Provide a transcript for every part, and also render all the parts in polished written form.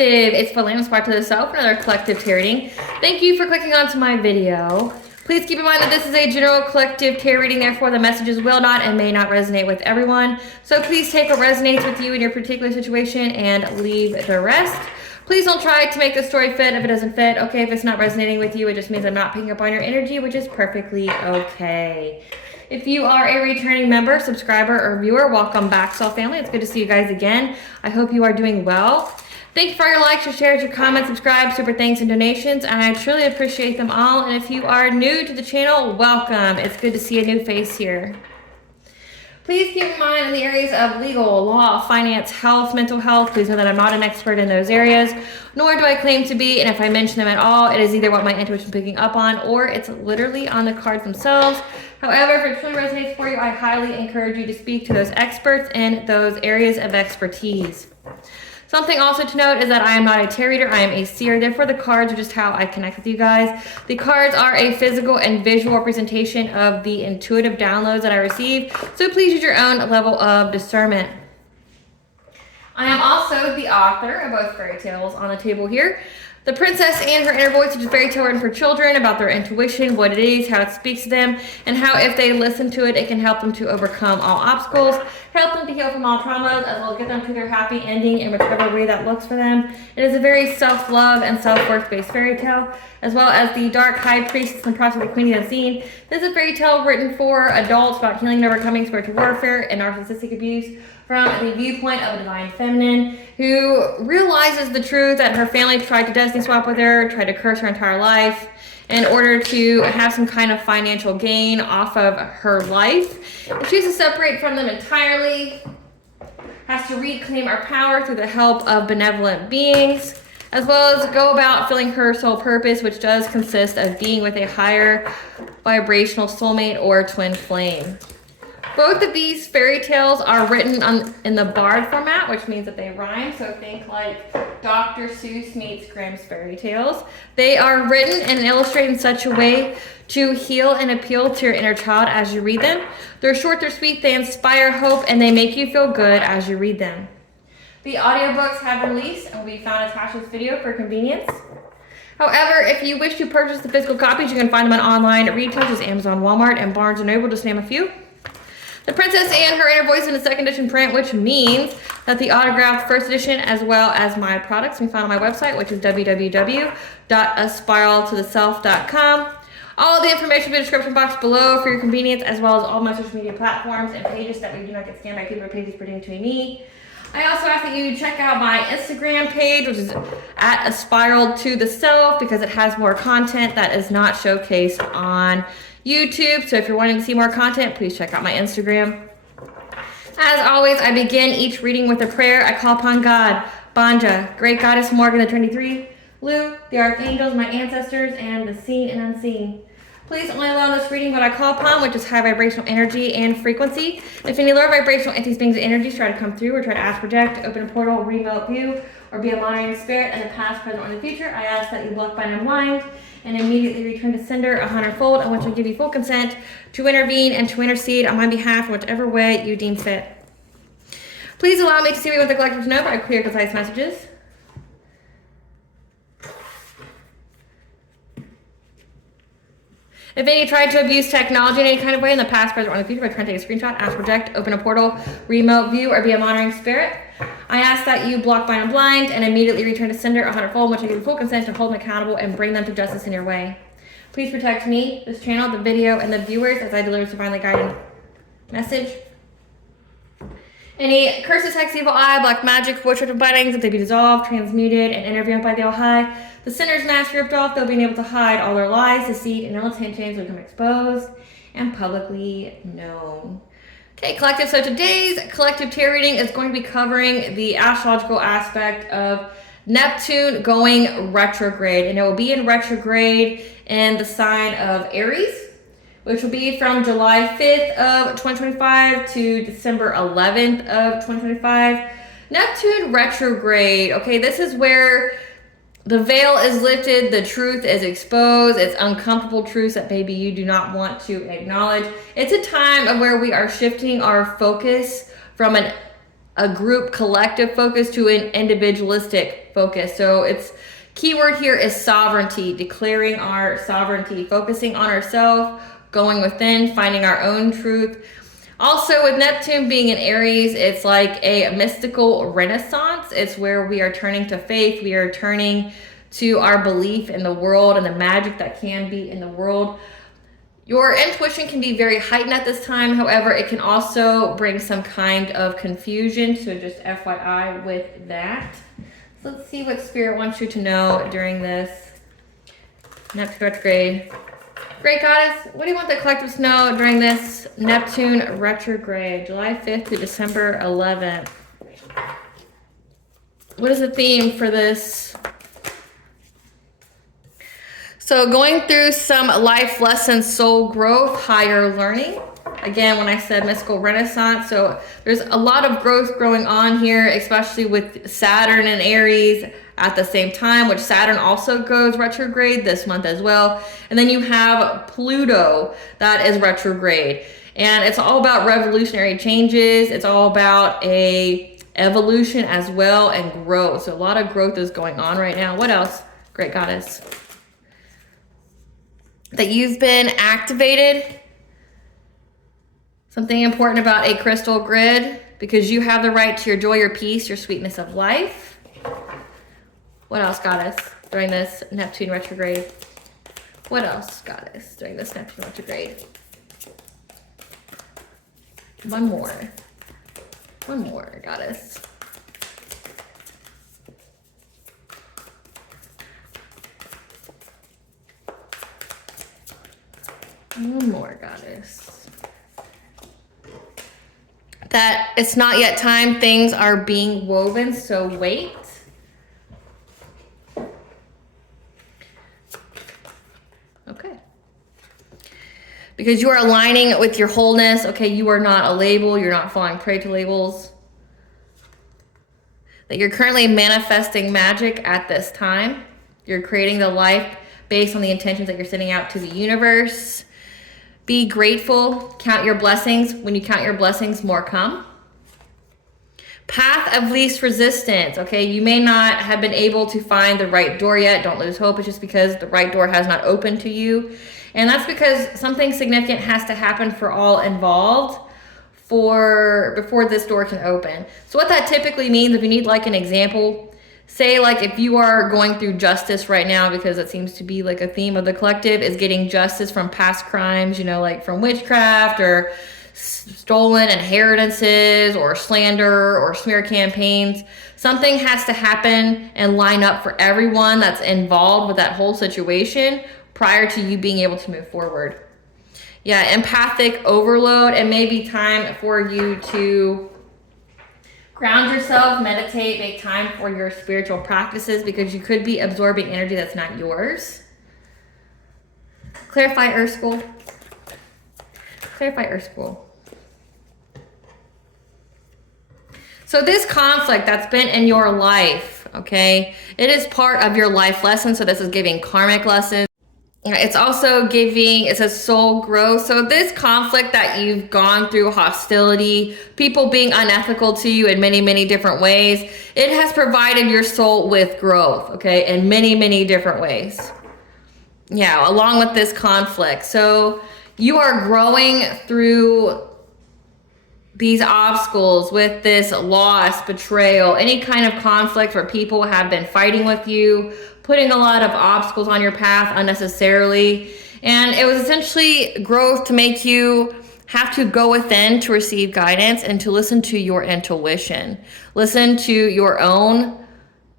Collective. It's for Aspire to the Self, another collective tarot reading. Thank you for clicking onto my video. Please keep in mind that this is a general collective tarot reading, therefore the messages will not and may not resonate with everyone. So please take what resonates with you in your particular situation and leave the rest. Please don't try to make the story fit if it doesn't fit. Okay, if it's not resonating with you, it just means I'm not picking up on your energy, which is perfectly okay. If you are a returning member, subscriber, or viewer, welcome back, Soul Family. It's good to see you guys again. I hope you are doing well. Thank you for your likes, your shares, your comments, subscribe, super thanks, and donations. And I truly appreciate them all. And if you are new to the channel, welcome. It's good to see a new face here. Please keep in mind in the areas of legal, law, finance, health, mental health, please know that I'm not an expert in those areas, nor do I claim to be, and if I mention them at all, it is either what my intuition is picking up on or it's literally on the cards themselves. However, if it truly resonates for you, I highly encourage you to speak to those experts in those areas of expertise. Something also to note is that I am not a tarot reader, I am a seer. Therefore, the cards are just how I connect with you guys. The cards are a physical and visual representation of the intuitive downloads that I receive. So please use your own level of discernment. I am also the author of both fairy tales on the table here. The Princess and Her Inner Voice, which is fairy tale written for children about their intuition, what it is, how it speaks to them, and how if they listen to it, it can help them to overcome all obstacles, help them to heal from all traumas, as well as get them to their happy ending in whichever way that looks for them. It is a very self-love and self-worth based fairy tale, as well as the Dark High Priestess and Prophet of the Queen Unseen. This is a fairy tale written for adults about healing and overcoming spiritual warfare and narcissistic abuse, from the viewpoint of a divine feminine who realizes the truth that her family tried to destiny swap with her, tried to curse her entire life in order to have some kind of financial gain off of her life. And she has to separate from them entirely, has to reclaim our power through the help of benevolent beings, as well as go about filling her soul purpose, which does consist of being with a higher vibrational soulmate or twin flame. Both of these fairy tales are written in the bard format, which means that they rhyme. So think like Dr. Seuss meets Grimm's fairy tales. They are written and illustrated in such a way to heal and appeal to your inner child as you read them. They're short, they're sweet, they inspire hope, and they make you feel good as you read them. The audiobooks have released and will be found attached to this video for convenience. However, if you wish to purchase the physical copies, you can find them on online retailers such as Amazon, Walmart, and Barnes & Noble, just to name a few. The Princess and Her Inner Voice in the second edition print, which means that the autographed first edition, as well as my products, can be found on my website, which is www.aspiraltotheself.com. All the information in the description box below for your convenience, as well as all my social media platforms and pages that we do not get scammed by people or pages pertaining to me. I also ask that you check out my Instagram page, which is at aspiraltotheself, because it has more content that is not showcased on YouTube. So if you're wanting to see more content, please check out my Instagram. As always, I begin each reading with a prayer. I call upon God, Banja, Great Goddess Morgan, the 23, Lu, the Archangels, my ancestors, and the seen and unseen. Please only allow this reading what I call upon, which is high vibrational energy and frequency. If any lower vibrational entities, beings, and energies try to come through or try to ask, project, open a portal, remote view, or be a monitoring spirit in the past, present, or in the future, I ask that you block, bind, and blind, and immediately return to sender 100-fold, in which I give you full consent to intervene and to intercede on my behalf in whichever way you deem fit. Please allow me to see what the collective know by clear, concise messages. If any tried to abuse technology in any kind of way in the past, present, or in the future by trying to take a screenshot, ask, project, open a portal, remote view, or be a monitoring spirit, I ask that you block, bind, and blind, and immediately return to sender 100-fold, which I give you full consent to hold them accountable and bring them to justice in your way. Please protect me, this channel, the video, and the viewers as I deliver this divinely guided message. Any curses, hex, evil eye, black magic, witchcraft, and bindings, if they be dissolved, transmuted, and intervened by the All High, the sinner's mask ripped off, they'll be able to hide all their lies, deceit, and ill intentions will become exposed and publicly known. Okay, collective. So today's collective tarot reading is going to be covering the astrological aspect of Neptune going retrograde, and it will be in retrograde in the sign of Aries, which will be from July 5th of 2025 to December 11th of 2025. Neptune retrograde. Okay, this is where the veil is lifted, the truth is exposed. It's uncomfortable truths that maybe you do not want to acknowledge. It's a time of where we are shifting our focus from a a group collective focus to an individualistic focus. So it's keyword here is sovereignty, declaring our sovereignty, focusing on ourselves, going within, finding our own truth. Also, with Neptune being in Aries, it's like a mystical renaissance. It's where we are turning to faith. We are turning to our belief in the world and the magic that can be in the world. Your intuition can be very heightened at this time. However, it can also bring some kind of confusion. So just FYI with that. So let's see what Spirit wants you to know during this Neptune retrograde. Great Goddess, what do you want the collective to know during this Neptune retrograde, July 5th to December 11th? What is the theme for this? So going through some life lessons, soul growth, higher learning. Again, when I said mystical renaissance, so there's a lot of growth going on here, especially with Saturn and Aries at the same time, which Saturn also goes retrograde this month as well. And then you have Pluto that is retrograde. And it's all about revolutionary changes. It's all about a evolution as well and growth. So a lot of growth is going on right now. What else, Great Goddess? That you've been activated. Something important about a crystal grid, because you have the right to your joy, your peace, your sweetness of life. What else, Goddess, during this Neptune retrograde? What else, Goddess, during this Neptune retrograde? One more, Goddess. One more, Goddess. That it's not yet time, things are being woven, so wait. Okay. Because you are aligning with your wholeness. Okay, you are not a label, you're not falling prey to labels. That you're currently manifesting magic at this time. You're creating the life based on the intentions that you're sending out to the universe. Be grateful, count your blessings. When you count your blessings, more come. Path of least resistance. Okay, you may not have been able to find the right door yet. Don't lose hope. It's just because the right door has not opened to you. And that's because something significant has to happen for all involved before this door can open. So what that typically means, if you need like an example, say like if you are going through justice right now, because it seems to be like a theme of the collective, is getting justice from past crimes, you know, like from witchcraft or stolen inheritances or slander or smear campaigns. Something has to happen and line up for everyone that's involved with that whole situation prior to you being able to move forward. Yeah, empathic overload. It may be time for you to ground yourself, meditate, make time for your spiritual practices, because you could be absorbing energy that's not yours. Clarify Earth School. Clarify Earth School. So this conflict that's been in your life, okay, it is part of your life lesson. So this is giving karmic lessons. It's also giving, it says soul growth. So this conflict that you've gone through, hostility, people being unethical to you in many, many different ways, it has provided your soul with growth, okay, in many, many different ways. Yeah, along with this conflict. So you are growing through these obstacles with this loss, betrayal, any kind of conflict where people have been fighting with you, putting a lot of obstacles on your path unnecessarily. And it was essentially growth to make you have to go within to receive guidance and to listen to your intuition. Listen to your own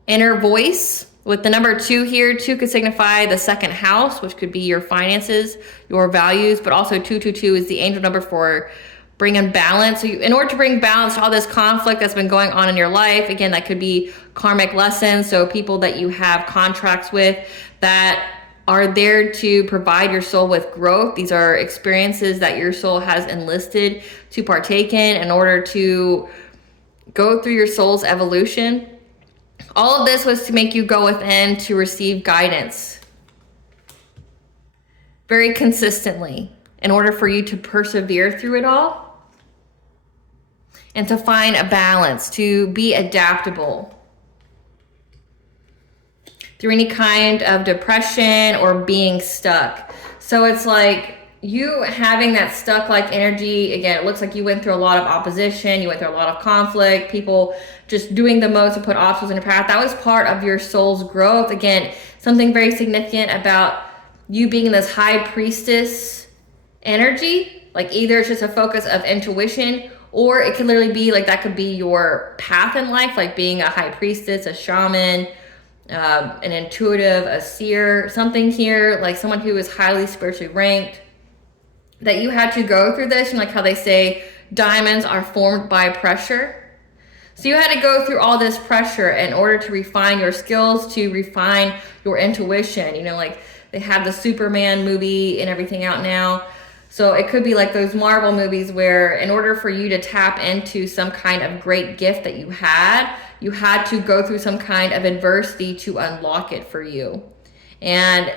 inner voice. With the number 2 here, 2 could signify the second house, which could be your finances, your values, but also 222 is the angel number for bringing balance. So in order to bring balance to all this conflict that's been going on in your life, again, that could be karmic lessons. So people that you have contracts with that are there to provide your soul with growth. These are experiences that your soul has enlisted to partake in order to go through your soul's evolution. All of this was to make you go within to receive guidance very consistently in order for you to persevere through it all. and to find a balance, to be adaptable through any kind of depression or being stuck. So it's like you having that stuck like energy. Again, it looks like you went through a lot of opposition, you went through a lot of conflict, people just doing the most to put obstacles in your path. That was part of your soul's growth. Again, something very significant about you being in this high priestess energy. Like either it's just a focus of intuition, or it could literally be like that could be your path in life, like being a high priestess, a shaman, an intuitive, a seer, something here, like someone who is highly spiritually ranked, that you had to go through this. And like how they say diamonds are formed by pressure. So you had to go through all this pressure in order to refine your skills, to refine your intuition. You know, like they have the Superman movie and everything out now. So it could be like those Marvel movies where in order for you to tap into some kind of great gift that you had to go through some kind of adversity to unlock it for you. And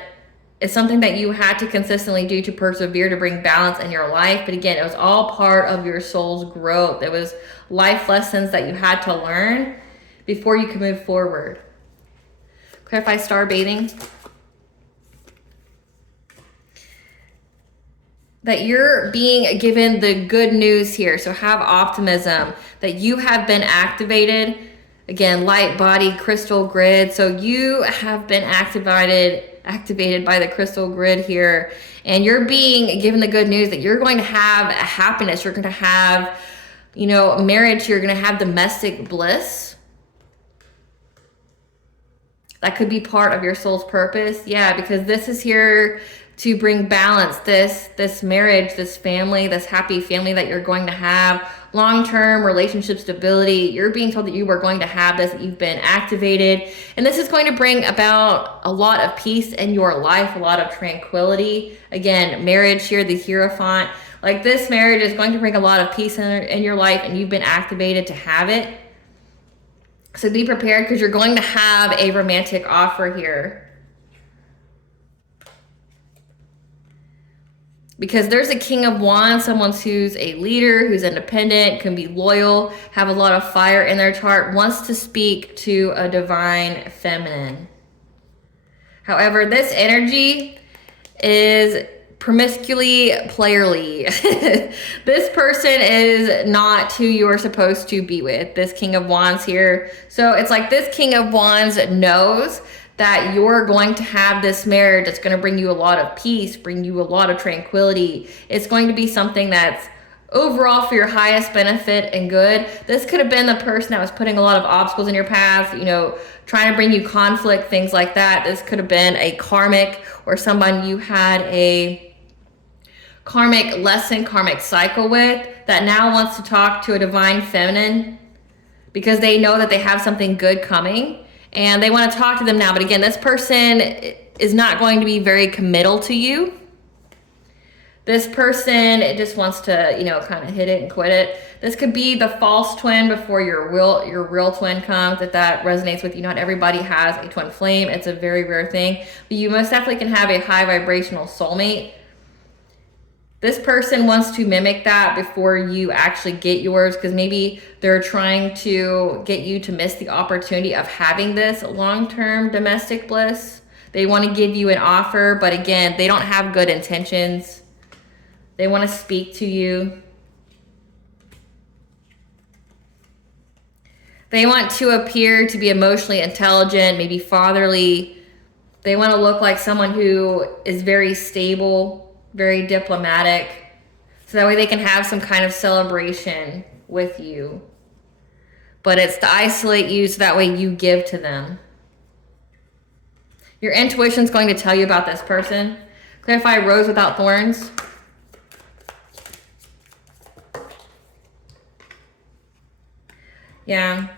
it's something that you had to consistently do to persevere, to bring balance in your life. But again, it was all part of your soul's growth. It was life lessons that you had to learn before you could move forward. Clarify star bathing. That you're being given the good news here. So have optimism that you have been activated. Again, light body, crystal grid. So you have been activated by the crystal grid here. And you're being given the good news that you're going to have a happiness. You're going to have, you know, marriage. You're going to have domestic bliss. That could be part of your soul's purpose. Yeah, because this is here to bring balance, this marriage, this family, this happy family that you're going to have, long-term relationship stability. You're being told that you are going to have this, that you've been activated. And this is going to bring about a lot of peace in your life, a lot of tranquility. Again, marriage here, the Hierophant. Like this marriage is going to bring a lot of peace in your life, and you've been activated to have it. So be prepared, because you're going to have a romantic offer here. Because there's a King of Wands, someone who's a leader, who's independent, can be loyal, have a lot of fire in their chart, wants to speak to a divine feminine. However, this energy is promiscuously playerly. This person is not who you're supposed to be with, this King of Wands here. So it's like this King of Wands knows that you're going to have this marriage that's going to bring you a lot of peace, bring you a lot of tranquility. It's going to be something that's overall for your highest benefit and good. This could have been the person that was putting a lot of obstacles in your path, you know, trying to bring you conflict, things like that. This could have been a karmic, or someone you had a karmic lesson, karmic cycle with, that now wants to talk to a divine feminine because they know that they have something good coming. And they want to talk to them now. But again, this person is not going to be very committal to you. This person just wants to, you know, kind of hit it and quit it. This could be the false twin before your real twin comes, if that resonates with you. Not everybody has a twin flame. It's a very rare thing. But you most definitely can have a high vibrational soulmate. This person wants to mimic that before you actually get yours, because maybe they're trying to get you to miss the opportunity of having this long-term domestic bliss. They want to give you an offer, but again, they don't have good intentions. They want to speak to you. They want to appear to be emotionally intelligent, maybe fatherly. They want to look like someone who is very stable, very diplomatic, so that way they can have some kind of celebration with you. But it's to isolate you so that way you give to them. Your intuition is going to tell you about this person. Clarify rose without thorns. Yeah.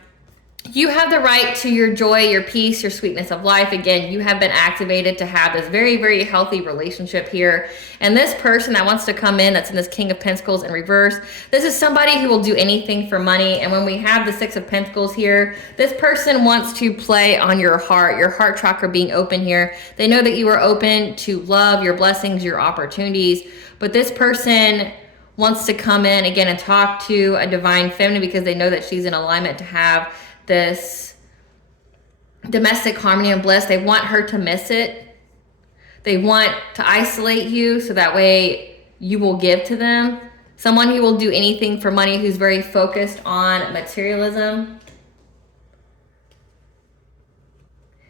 You have the right to your joy, your peace, your sweetness of life. Again, you have been activated to have this very, very healthy relationship here. And this person that wants to come in, that's in this King of Pentacles in reverse, this is somebody who will do anything for money. And when we have the Six of Pentacles here, this person wants to play on your heart chakra being open here. They know that you are open to love, your blessings, your opportunities. But this person wants to come in again and talk to a divine feminine because they know that she's in alignment to have this domestic harmony and bliss. They want her to miss it. They want to isolate you so that way you will give to them. Someone who will do anything for money, who's very focused on materialism.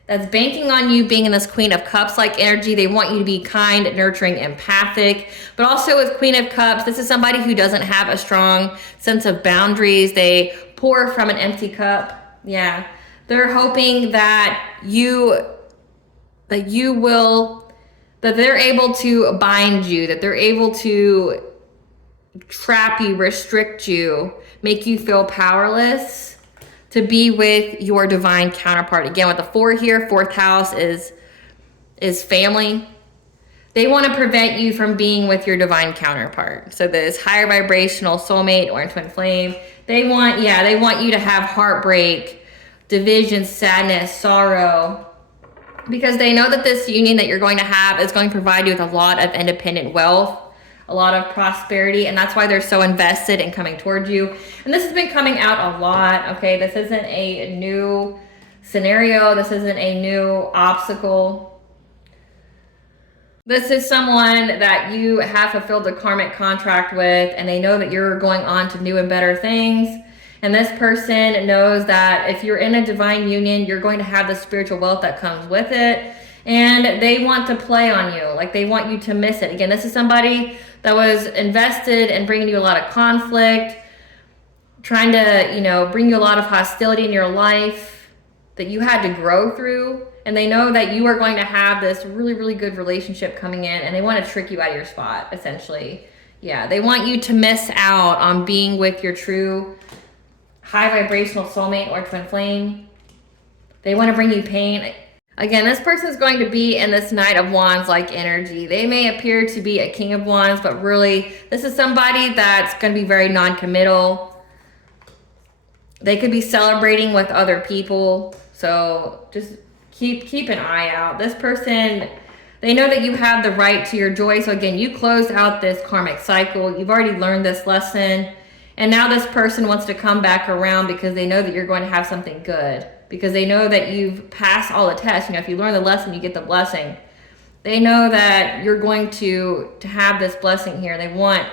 That's banking on you being in this Queen of Cups like energy. They want you to be kind, nurturing, empathic. But also with Queen of Cups, this is somebody who doesn't have a strong sense of boundaries. They pour from an empty cup. Yeah. They're hoping that they're able to bind you, that they're able to trap you, restrict you, make you feel powerless to be with your divine counterpart. Again, with the 4 here, 4th house is family. They want to prevent you from being with your divine counterpart. So this higher vibrational soulmate or twin flame, they want you to have heartbreak, division, sadness, sorrow, because they know that this union that you're going to have is going to provide you with a lot of independent wealth, a lot of prosperity, and that's why they're so invested in coming towards you. And this has been coming out a lot, okay? This isn't a new scenario. This isn't a new obstacle. This is someone that you have fulfilled a karmic contract with, and they know that you're going on to new and better things. And this person knows that if you're in a divine union, you're going to have the spiritual wealth that comes with it. And they want to play on you, like they want you to miss it. Again, this is somebody that was invested in bringing you a lot of conflict, trying to, bring you a lot of hostility in your life that you had to grow through. And they know that you are going to have this really, really good relationship coming in, and they want to trick you out of your spot, essentially. Yeah, they want you to miss out on being with your true high vibrational soulmate or twin flame. They want to bring you pain. Again, this person is going to be in this Knight of Wands like energy. They may appear to be a King of Wands, but really this is somebody that's going to be very non-committal. They could be celebrating with other people. So just keep an eye out. This person, they know that you have the right to your joy. So again, you closed out this karmic cycle. You've already learned this lesson. And now this person wants to come back around because they know that you're going to have something good. Because they know that you've passed all the tests. If you learn the lesson, you get the blessing. They know that you're going to have this blessing here. They want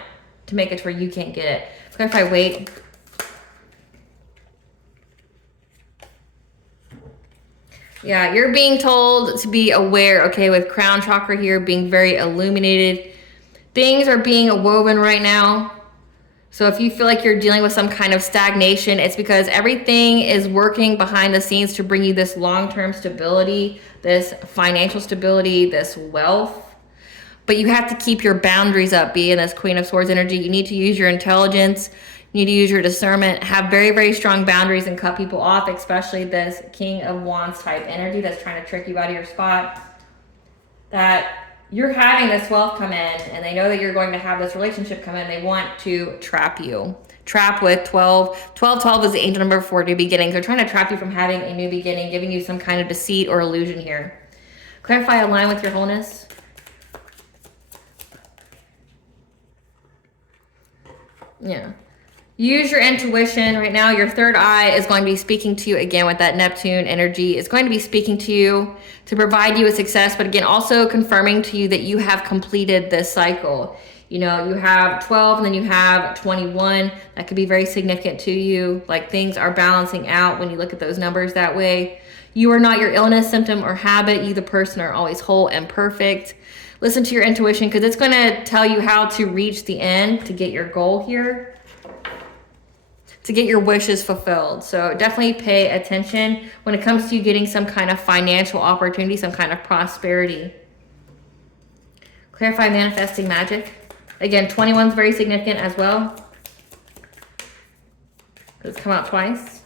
to make it to where you can't get it. Clarify weight. Yeah, you're being told to be aware, okay, with crown chakra here being very illuminated. Things are being woven right now. So if you feel like you're dealing with some kind of stagnation, it's because everything is working behind the scenes to bring you this long-term stability, this financial stability, this wealth. But you have to keep your boundaries up, being this Queen of Swords energy. You need to use your intelligence. You need to use your discernment. Have very, very strong boundaries and cut people off, especially this King of Wands type energy that's trying to trick you out of your spot. That you're having this wealth come in, and they know that you're going to have this relationship come in. They want to trap you. Trap with 12. 12 is the angel number for new beginnings. They're trying to trap you from having a new beginning, giving you some kind of deceit or illusion here. Clarify, align with your wholeness. Yeah. Use your intuition. Right now, your third eye is going to be speaking to you again with that Neptune energy. It's going to be speaking to you to provide you with success, but again, also confirming to you that you have completed this cycle. You have 12 and then you have 21. That could be very significant to you. Like things are balancing out when you look at those numbers that way. You are not your illness, symptom, or habit. You, the person, are always whole and perfect. Listen to your intuition because it's going to tell you how to reach the end to get your goal here, to get your wishes fulfilled. So definitely pay attention when it comes to you getting some kind of financial opportunity, some kind of prosperity. Clarify manifesting magic. Again, 21 is very significant as well. It's come out twice.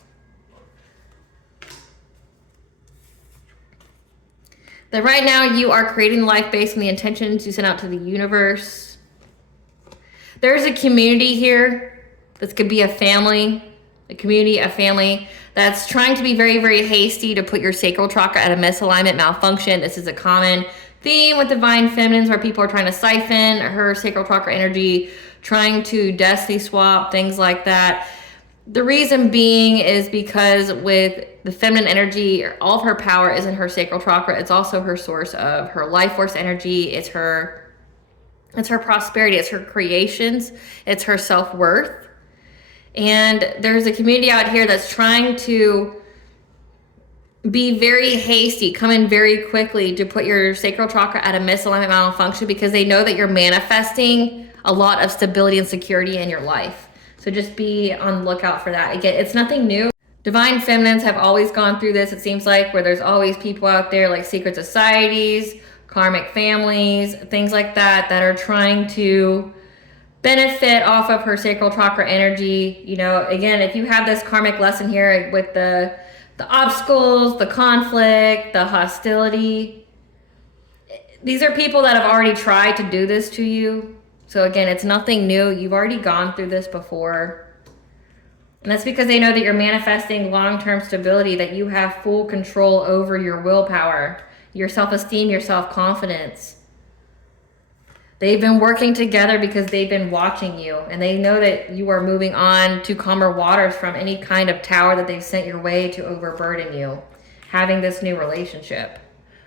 That right now you are creating life based on the intentions you sent out to the universe. There's a community here. This could be a family, a community, a family that's trying to be very, very hasty to put your sacral chakra at a misalignment, malfunction. This is a common theme with divine feminines where people are trying to siphon her sacral chakra energy trying to destiny swap, things like that. The reason being is because with the feminine energy, all of her power is in her sacral chakra. It's also her source of her life force energy. It's her prosperity. It's her creations. It's her self-worth. And there's a community out here that's trying to be very hasty, come in very quickly to put your sacral chakra at a misalignment malfunction because they know that you're manifesting a lot of stability and security in your life. So just be on the lookout for that. Again, it's nothing new. Divine feminines have always gone through this, it seems like, where there's always people out there like secret societies, karmic families, things like that, that are trying to benefit off of her sacral chakra energy. You know, again, if you have this karmic lesson here with the obstacles, the conflict, the hostility, these are people that have already tried to do this to you. So again, it's nothing new. You've already gone through this before. And that's because they know that you're manifesting long-term stability, that you have full control over your willpower, your self-esteem, your self-confidence. They've been working together because they've been watching you, and they know that you are moving on to calmer waters from any kind of tower that they've sent your way to overburden you, having this new relationship.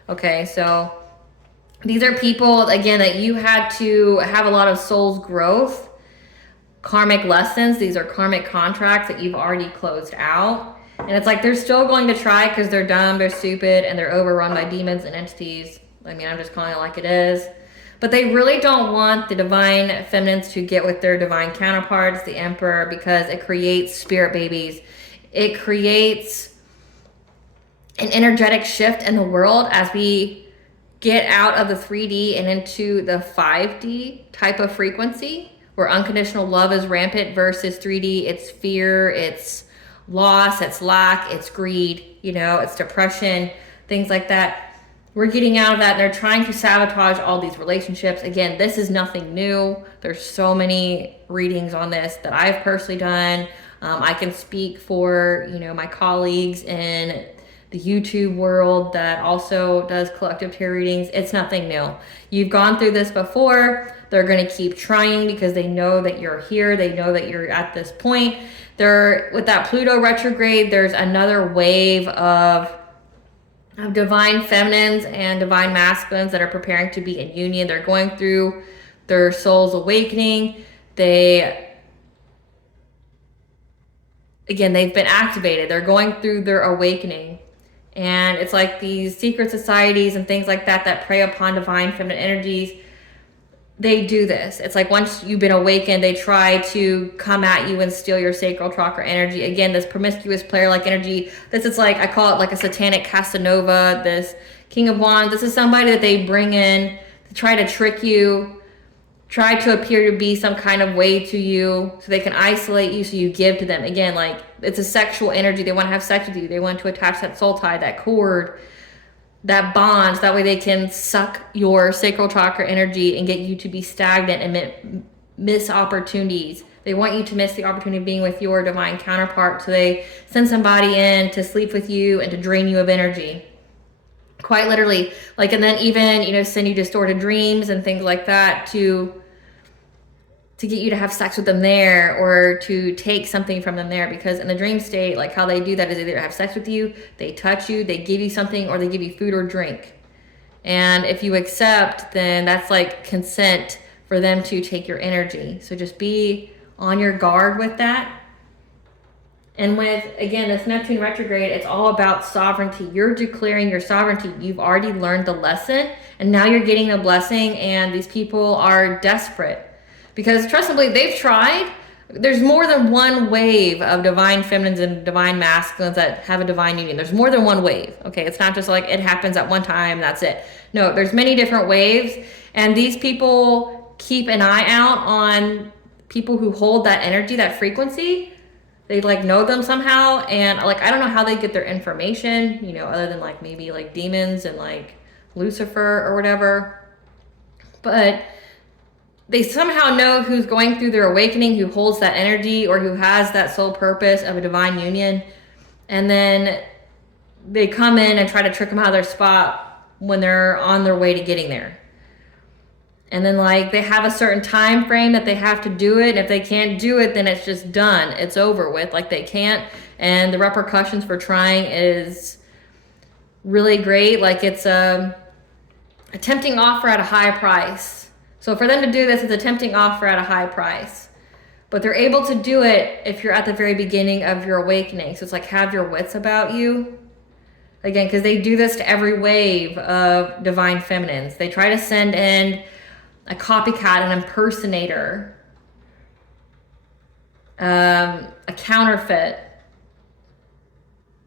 Okay, so these are people, again, that you had to have a lot of soul's growth, karmic lessons. These are karmic contracts that you've already closed out. And it's like they're still going to try because they're dumb, they're stupid, and they're overrun by demons and entities. I mean, I'm just calling it like it is. But they really don't want the divine feminines to get with their divine counterparts, the emperor, because it creates spirit babies. It creates an energetic shift in the world as we get out of the 3D and into the 5D type of frequency where unconditional love is rampant versus 3D. It's fear, it's loss, it's lack, it's greed, you know, it's depression, things like that. We're getting out of that, and they're trying to sabotage all these relationships. Again, this is nothing new. There's so many readings on this that I've personally done. I can speak for, you know, my colleagues in the YouTube world that also does collective tarot readings. It's nothing new. You've gone through this before. They're going to keep trying because they know that you're here. They know that you're at this point. With that Pluto retrograde, there's another wave of divine feminines and divine masculines that are preparing to be in union. They're going through their soul's awakening. They've been activated. They're going through their awakening. And it's like these secret societies and things like that that prey upon divine feminine energies. They do this. It's like once you've been awakened, they try to come at you and steal your sacral chakra energy. Again, this promiscuous player-like energy. This is like, I call it like a satanic Casanova, this King of Wands. This is somebody that they bring in to try to trick you, try to appear to be some kind of way to you so they can isolate you so you give to them. Again, like it's a sexual energy. They want to have sex with you. They want to attach that soul tie, that cord, that bond. That way they can suck your sacral chakra energy and get you to be stagnant and miss opportunities. They want you to miss the opportunity of being with your divine counterpart. So they send somebody in to sleep with you and to drain you of energy. Quite literally. Like, and then even, you know, send you distorted dreams and things like that to get you to have sex with them there or to take something from them there. Because in the dream state, like how they do that is they either have sex with you, they touch you, they give you something, or they give you food or drink. And if you accept, then that's like consent for them to take your energy. So just be on your guard with that. And with, again, this Neptune retrograde, it's all about sovereignty. You're declaring your sovereignty. You've already learned the lesson, and now you're getting the blessing, and these people are desperate. Because trust and believe, they've tried. There's more than one wave of divine feminines and divine masculines that have a divine union. There's more than one wave, okay? It's not just like it happens at one time, that's it. No, there's many different waves, and these people keep an eye out on people who hold that energy, that frequency. They like know them somehow, and like I don't know how they get their information, you know, other than like maybe like demons and like Lucifer or whatever. But they somehow know who's going through their awakening, who holds that energy, or who has that sole purpose of a divine union. And then they come in and try to trick them out of their spot when they're on their way to getting there. And then like they have a certain time frame that they have to do it. If they can't do it, then it's just done. It's over with. Like they can't. And the repercussions for trying is really great. Like it's a tempting offer at a high price. So for them to do this, it's a tempting offer at a high price. But they're able to do it if you're at the very beginning of your awakening. So it's like have your wits about you. Again, because they do this to every wave of divine feminines. They try to send in a copycat, an impersonator, a counterfeit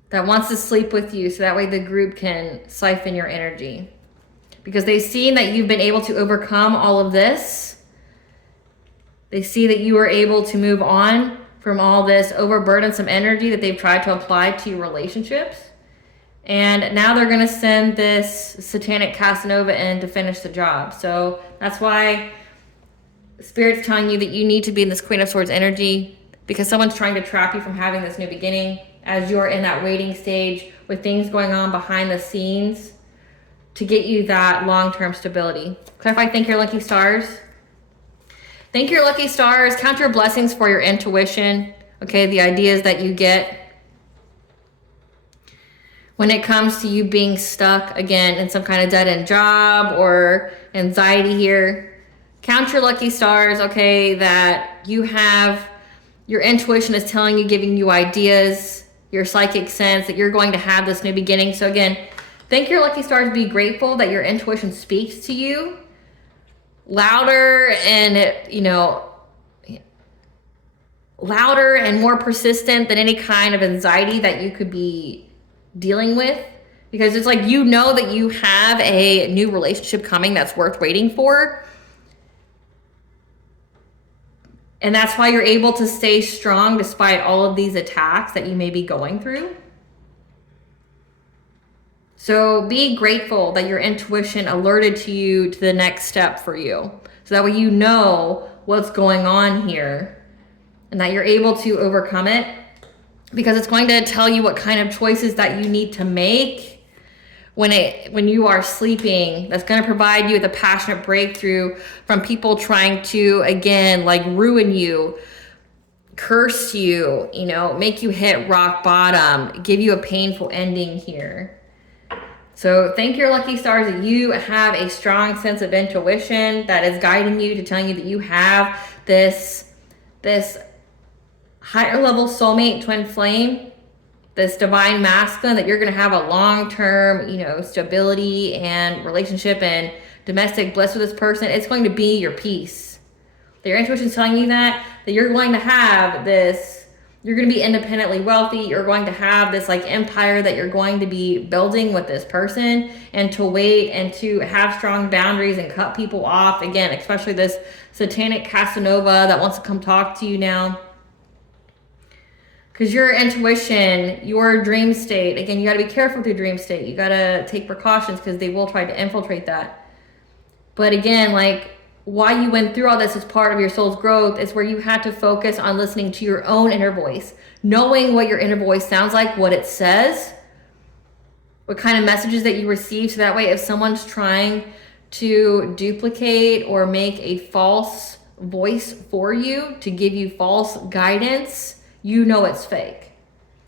that wants to sleep with you so that way the group can siphon your energy. Because they've seen that you've been able to overcome all of this. They see that you are able to move on from all this overburdensome energy that they've tried to apply to your relationships. And now they're going to send this satanic Casanova in to finish the job. So that's why Spirit's telling you that you need to be in this Queen of Swords energy, because someone's trying to trap you from having this new beginning as you're in that waiting stage with things going on behind the scenes to get you that long-term stability. Clarify, thank your lucky stars. Thank your lucky stars. Count your blessings for your intuition. Okay, the ideas that you get when it comes to you being stuck, again, in some kind of dead-end job or anxiety here. Count your lucky stars, okay, that you have, your intuition is telling you, giving you ideas, your psychic sense that you're going to have this new beginning. So again, thank your lucky stars. Be grateful that your intuition speaks to you louder and, louder and more persistent than any kind of anxiety that you could be dealing with, because it's like that you have a new relationship coming that's worth waiting for, and that's why you're able to stay strong despite all of these attacks that you may be going through. So be grateful that your intuition alerted to you to the next step for you, so that way you know what's going on here and that you're able to overcome it. Because it's going to tell you what kind of choices that you need to make when you are sleeping. That's going to provide you with a passionate breakthrough from people trying to, again, like ruin you, curse you, make you hit rock bottom, give you a painful ending here. So thank your lucky stars that you have a strong sense of intuition that is guiding you to telling you that you have this higher level soulmate twin flame, this divine masculine, that you're going to have a long-term, stability and relationship and domestic bliss with this person. It's going to be your peace. That your intuition is telling you that you're going to have this, you're going to be independently wealthy. You're going to have this like empire that you're going to be building with this person, and to wait and to have strong boundaries and cut people off. Again, especially this satanic Casanova that wants to come talk to you now. Because your intuition, your dream state, again, you got to be careful with your dream state. You got to take precautions because they will try to infiltrate that. But again, like why you went through all this as part of your soul's growth is where you had to focus on listening to your own inner voice, knowing what your inner voice sounds like, what it says, what kind of messages that you receive. So that way, if someone's trying to duplicate or make a false voice for you to give you false guidance, you know it's fake.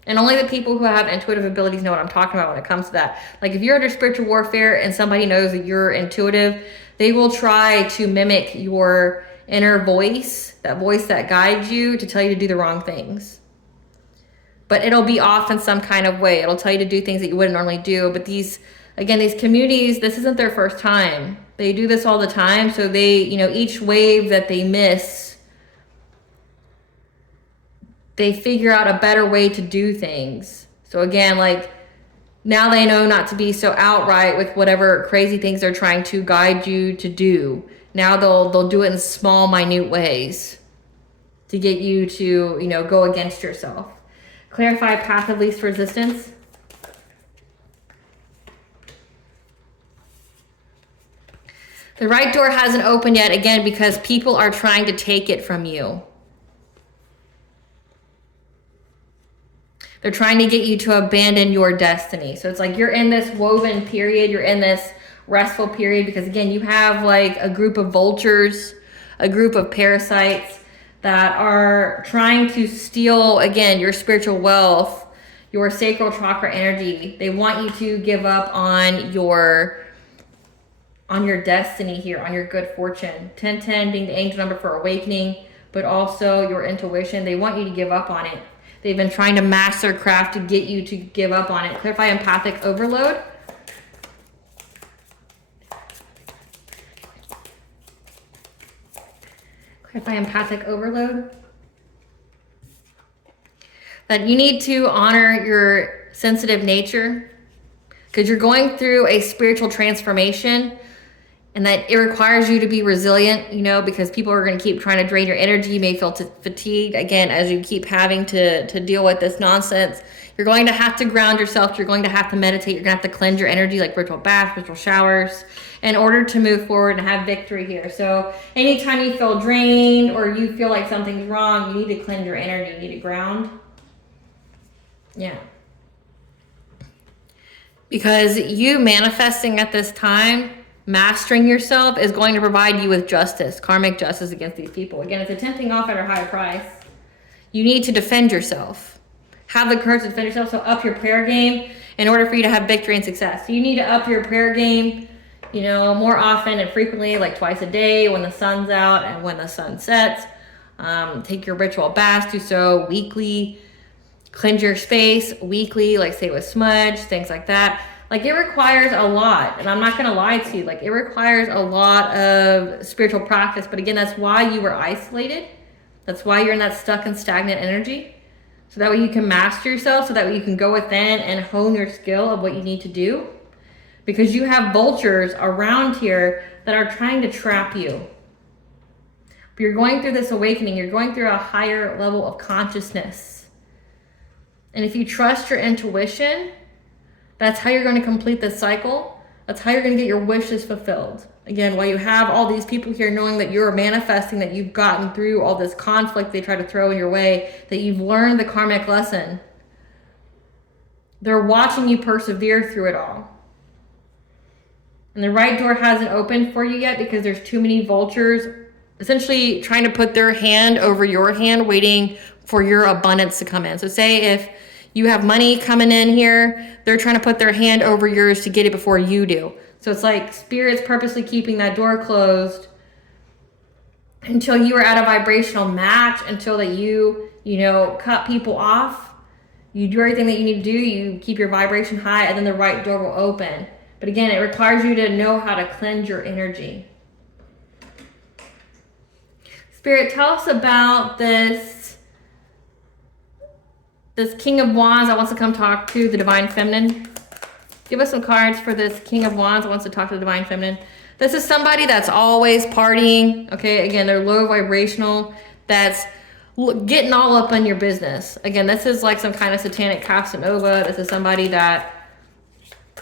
And only the people who have intuitive abilities know what I'm talking about when it comes to that. Like if you're under spiritual warfare and somebody knows that you're intuitive, they will try to mimic your inner voice, that voice that guides you, to tell you to do the wrong things. But it'll be off in some kind of way. It'll tell you to do things that you wouldn't normally do. But these communities, this isn't their first time. They do this all the time. So they, each wave that they miss, they figure out a better way to do things. So again, like now they know not to be so outright with whatever crazy things they're trying to guide you to do. Now they'll do it in small, minute ways to get you to, go against yourself. Clarify path of least resistance. The right door hasn't opened yet, again, because people are trying to take it from you. They're trying to get you to abandon your destiny. So it's like you're in this woven period. You're in this restful period, because again, you have like a group of vultures, a group of parasites that are trying to steal, again, your spiritual wealth, your sacral chakra energy. They want you to give up on your destiny here, on your good fortune. 1010 being the angel number for awakening, but also your intuition. They want you to give up on it. They've been trying to master craft to get you to give up on it. Clarify empathic overload. Clarify empathic overload. That you need to honor your sensitive nature, because you're going through a spiritual transformation, and that it requires you to be resilient, you know, because people are going to keep trying to drain your energy. You may feel fatigued, again, as you keep having to deal with this nonsense. You're going to have to ground yourself. You're going to have to meditate. You're going to have to cleanse your energy, like ritual baths, ritual showers, in order to move forward and have victory here. So anytime you feel drained or you feel like something's wrong, you need to cleanse your energy. You need to ground. Yeah. Because you manifesting at this time, mastering yourself, is going to provide you with justice, karmic justice against these people. Again, it's a tempting off at a higher price. You need to defend yourself. Have the courage to defend yourself, so up your prayer game in order for you to have victory and success. So you need to up your prayer game, you know, more often and frequently, like twice a day when the sun's out and when the sun sets. Take your ritual baths, do so weekly. Cleanse your space weekly, like say with smudge, things like that. Like, it requires a lot, and I'm not going to lie to you. Like, it requires a lot of spiritual practice. But again, that's why you were isolated. That's why you're in that stuck and stagnant energy. So that way you can master yourself, so that way you can go within and hone your skill of what you need to do. Because you have vultures around here that are trying to trap you. But you're going through this awakening. You're going through a higher level of consciousness. And if you trust your intuition, that's how you're going to complete this cycle. That's how you're going to get your wishes fulfilled. Again, while you have all these people here knowing that you're manifesting, that you've gotten through all this conflict they try to throw in your way, that you've learned the karmic lesson, they're watching you persevere through it all. And the right door hasn't opened for you yet because there's too many vultures essentially trying to put their hand over your hand, waiting for your abundance to come in. So say if you have money coming in here, they're trying to put their hand over yours to get it before you do. So it's like Spirit's purposely keeping that door closed until you are at a vibrational match, until that you cut people off. You do everything that you need to do. You keep your vibration high, and then the right door will open. But again, it requires you to know how to cleanse your energy. Spirit, tell us about this King of Wands that wants to come talk to the Divine Feminine. Give us some cards for this King of Wands that wants to talk to the Divine Feminine. This is somebody that's always partying. Okay, again, they're low vibrational. That's getting all up on your business. Again, this is like some kind of satanic Casanova. This is somebody that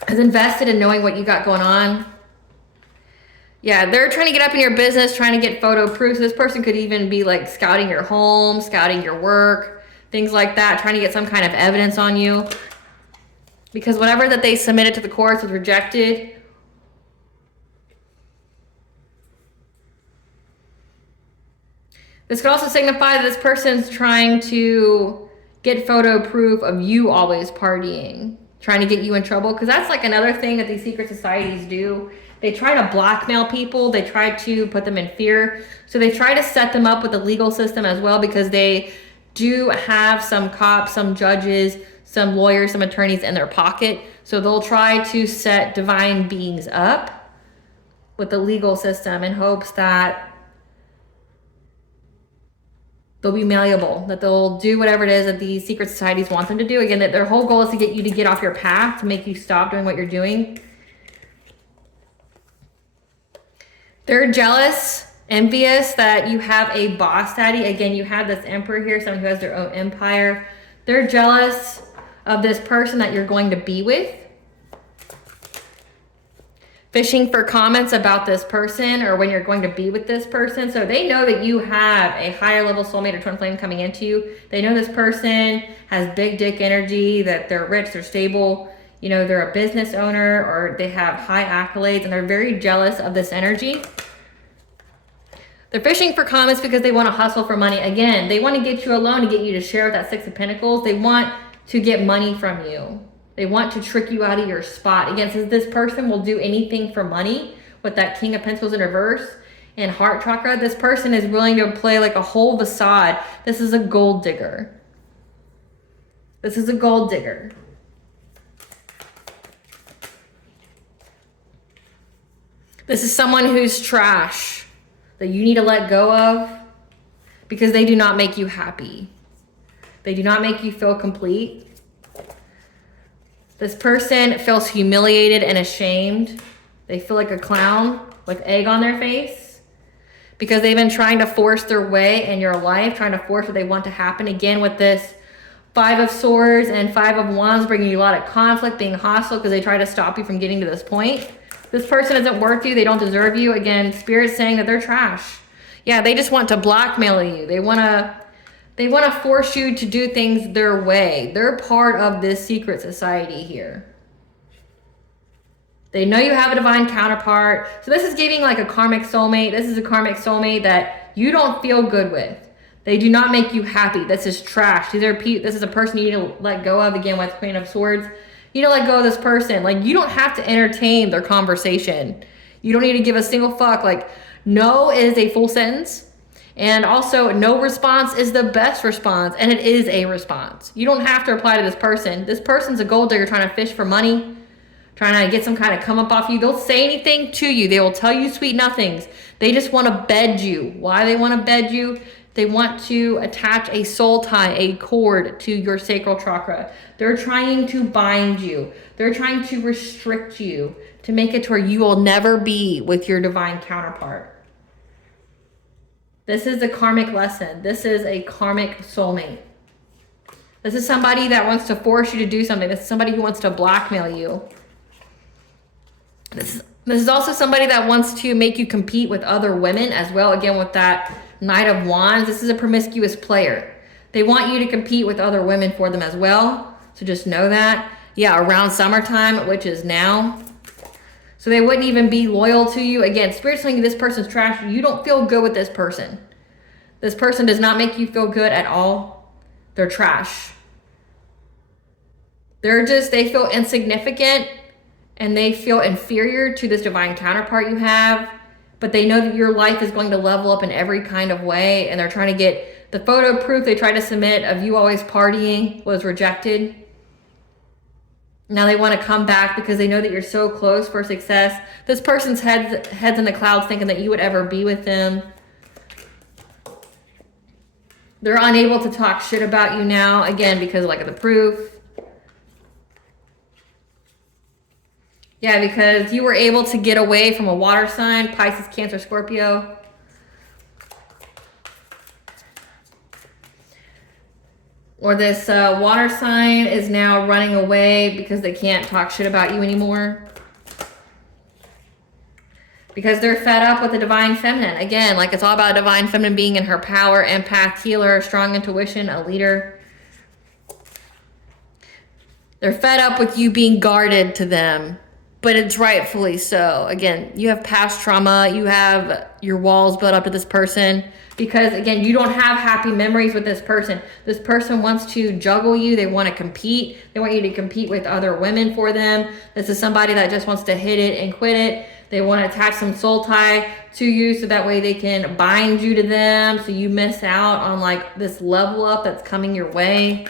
is invested in knowing what you got going on. Yeah, they're trying to get up in your business, trying to get photo proof. So this person could even be like scouting your home, scouting your work, things like that, trying to get some kind of evidence on you. Because whatever that they submitted to the courts was rejected. This could also signify that this person's trying to get photo proof of you always partying, trying to get you in trouble. Because that's like another thing that these secret societies do. They try to blackmail people. They try to put them in fear. So they try to set them up with the legal system as well, because they do have some cops, some judges, some lawyers, some attorneys in their pocket. So they'll try to set divine beings up with the legal system in hopes that they'll be malleable, that they'll do whatever it is that these secret societies want them to do. Again, that their whole goal is to get you to get off your path, to make you stop doing what you're doing. They're jealous, envious that you have a boss daddy. Again, you have this emperor here, someone who has their own empire. They're jealous of this person that you're going to be with. Fishing for comments about this person or when you're going to be with this person. So they know that you have a higher level soulmate or twin flame coming into you. They know this person has big dick energy, that they're rich, they're stable. You know, they're a business owner or they have high accolades and they're very jealous of this energy. They're fishing for comments because they want to hustle for money. Again, they want to get you alone to get you to share with that Six of Pentacles. They want to get money from you. They want to trick you out of your spot. Again, since this person will do anything for money with that King of Pentacles in reverse and heart chakra, this person is willing to play like a whole facade. This is a gold digger. This is a gold digger. This is someone who's trash that you need to let go of because they do not make you happy. They do not make you feel complete. This person feels humiliated and ashamed. They feel like a clown with egg on their face because they've been trying to force their way in your life, trying to force what they want to happen. Again, with this Five of Swords and Five of Wands bringing you a lot of conflict, being hostile because they try to stop you from getting to this point. This person isn't worth you. They don't deserve you. Again, Spirit's saying that they're trash. Yeah, they just want to blackmail you. They want to force you to do things their way. They're part of this secret society here. They know you have a divine counterpart. So this is giving like a karmic soulmate. This is a karmic soulmate that you don't feel good with. They do not make you happy. This is trash. This is a person you need to let go of. Again, with Queen of Swords. You need to let go of this person. Like, you don't have to entertain their conversation. You don't need to give a single fuck. Like, no is a full sentence. And also, no response is the best response. And it is a response. You don't have to reply to this person. This person's a gold digger trying to fish for money, trying to get some kind of come up off you. They'll say anything to you. They will tell you sweet nothings. They just want to bed you. Why they want to bed you? They want to attach a soul tie, a cord to your sacral chakra. They're trying to bind you. They're trying to restrict you to make it to where you will never be with your divine counterpart. This is a karmic lesson. This is a karmic soulmate. This is somebody that wants to force you to do something. This is somebody who wants to blackmail you. This is also somebody that wants to make you compete with other women as well. Again, with that Knight of Wands, this is a promiscuous player. They want you to compete with other women for them as well. So just know that. Yeah, around summertime, which is now. So they wouldn't even be loyal to you. Again, Spirit's telling you this person's trash. You don't feel good with this person. This person does not make you feel good at all. They're trash. They feel insignificant and they feel inferior to this divine counterpart you have. But they know that your life is going to level up in every kind of way. And they're trying to get the photo proof they tried to submit of you always partying was rejected. Now they want to come back because they know that you're so close for success. This person's head's in the clouds thinking that you would ever be with them. They're unable to talk shit about you now, again, because of the proof. Yeah, because you were able to get away from a water sign, Pisces, Cancer, Scorpio. Or this water sign is now running away because they can't talk shit about you anymore. Because they're fed up with the divine feminine. Again, it's all about divine feminine being in her power, empath, healer, strong intuition, a leader. They're fed up with you being guarded to them. But it's rightfully so. Again, you have past trauma. You have your walls built up to this person. Because, again, you don't have happy memories with this person. This person wants to juggle you. They want to compete. They want you to compete with other women for them. This is somebody that just wants to hit it and quit it. They want to attach some soul tie to you so that way they can bind you to them. So you miss out on, this level up that's coming your way.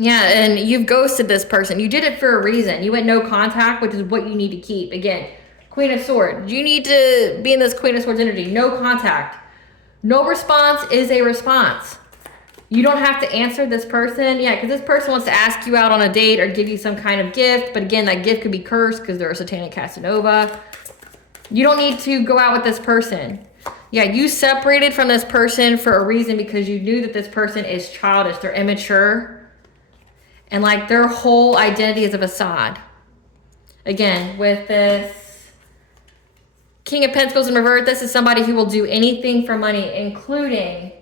Yeah, and you've ghosted this person. You did it for a reason. You went no contact, which is what you need to keep. Again, Queen of Swords. You need to be in this Queen of Swords energy. No contact. No response is a response. You don't have to answer this person. Yeah, because this person wants to ask you out on a date or give you some kind of gift. But again, that gift could be cursed because they're a satanic Casanova. You don't need to go out with this person. Yeah, you separated from this person for a reason because you knew that this person is childish. They're immature. And their whole identity is a facade. Again, with this King of Pentacles in reverse, this is somebody who will do anything for money, including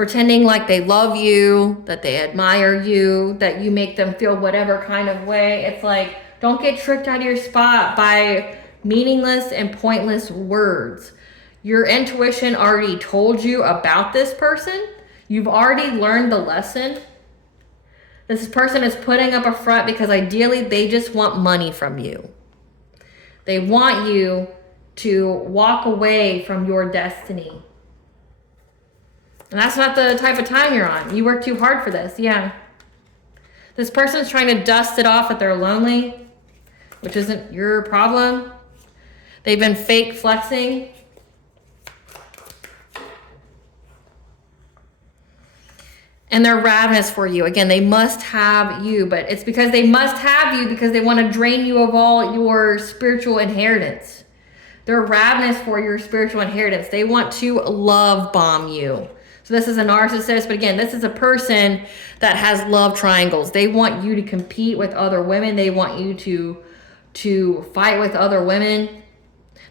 pretending like they love you, that they admire you, that you make them feel whatever kind of way. It's like, don't get tricked out of your spot by meaningless and pointless words. Your intuition already told you about this person. You've already learned the lesson. This person is putting up a front because ideally they just want money from you. They want you to walk away from your destiny. And that's not the type of time you're on. You work too hard for this, yeah. This person's trying to dust it off that they're lonely, which isn't your problem. They've been fake flexing. And they're ravenous for you. Again, they must have you, but it's because they must have you because they want to drain you of all your spiritual inheritance. They're ravenous for your spiritual inheritance. They want to love bomb you. So this is a narcissist, but again, this is a person that has love triangles. They want you to compete with other women. They want you to fight with other women.